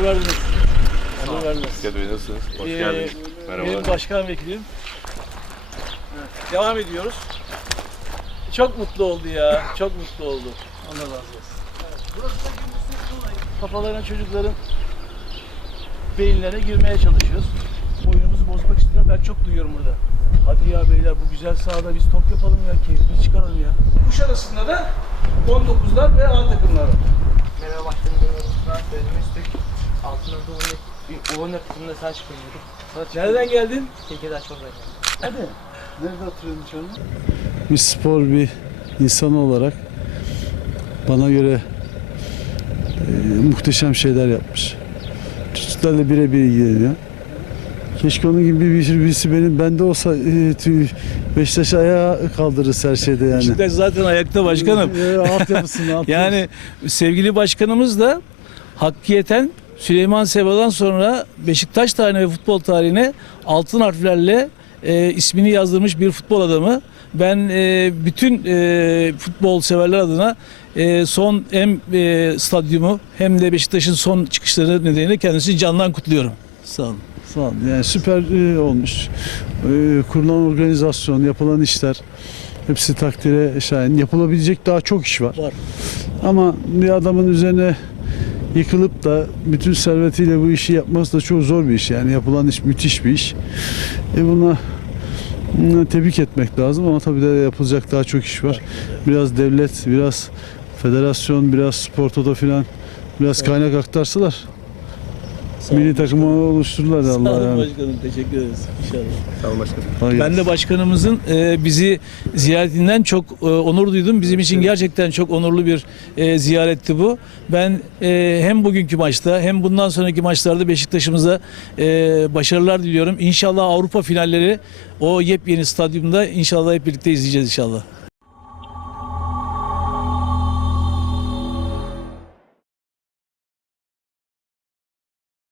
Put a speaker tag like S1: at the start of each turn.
S1: onur verdiniz. Onur verdiniz.
S2: Fikret Bey nasılsınız? Hoş geldiniz. Merhabalar.
S1: Benim başkan vekilim. Evet, devam ediyoruz. Çok mutlu oldu ya. Çok mutlu oldu. Allah razı olsun. Evet, burası da gündüzün kafalarına çocukların beyinlerine girmeye çalışıyoruz. Oyunumuzu bozmak istiyorum. Ben çok duyuyorum burada. Hadi ya beyler bu güzel sahada biz top yapalım ya. Keyfimizi çıkaralım ya. Kuşadası'nda da 19'lar ve A takımları.
S3: Merhaba başkanım, ben söylemiştik. Altınızda oyun akımında sen çıkıyorduk.
S1: Nereden geldin?
S3: Tekirdağ çok önemli.
S1: Hadi. Nerede oturuyorsun şu an?
S4: Bir spor bir insanı olarak bana göre muhteşem şeyler yapmış. Çocuklarla birebir ilgileniyor. Keşke onun gibi birisi bende olsa Beşiktaş'ı ayağa kaldırırız her şeyde yani.
S1: Beşiktaş zaten ayakta başkanım.
S4: Altyapısını
S1: Yani sevgili başkanımız da hakkıyeten Süleyman Seba'dan sonra Beşiktaş tarihine ve futbol tarihine altın harflerle ismini yazdırmış bir futbol adamı. Ben bütün futbol severler adına son hem stadyumu hem de Beşiktaş'ın son çıkışları nedeniyle kendisini candan kutluyorum.
S4: Sağ olun. Sağ olun. Yani süper olmuş. Kurulan organizasyon, yapılan işler hepsi takdire şayan. Yapılabilecek daha çok iş var.
S1: Var.
S4: Ama bir adamın üzerine yıkılıp da bütün servetiyle bu işi yapması da çok zor bir iş. Yani yapılan iş müthiş bir iş. Buna tebrik etmek lazım ama tabii de yapılacak daha çok iş var. Biraz devlet, biraz federasyon, biraz spor toto filan biraz kaynak aktarsalar milli takımı oluştururlar
S1: Sağ
S4: Allah
S1: olun
S4: yani.
S1: başkanım. Teşekkür ederiz. İnşallah.
S2: Sağ olun başkanım.
S4: Kolay
S1: Ben de
S4: gelsin.
S1: başkanımızın bizi ziyaretinden çok onur duydum. Bizim için gerçekten çok onurlu bir ziyaretti bu. Ben hem bugünkü maçta hem bundan sonraki maçlarda Beşiktaş'ımıza başarılar diliyorum. İnşallah Avrupa finalleri o yepyeni stadyumda inşallah hep birlikte izleyeceğiz inşallah.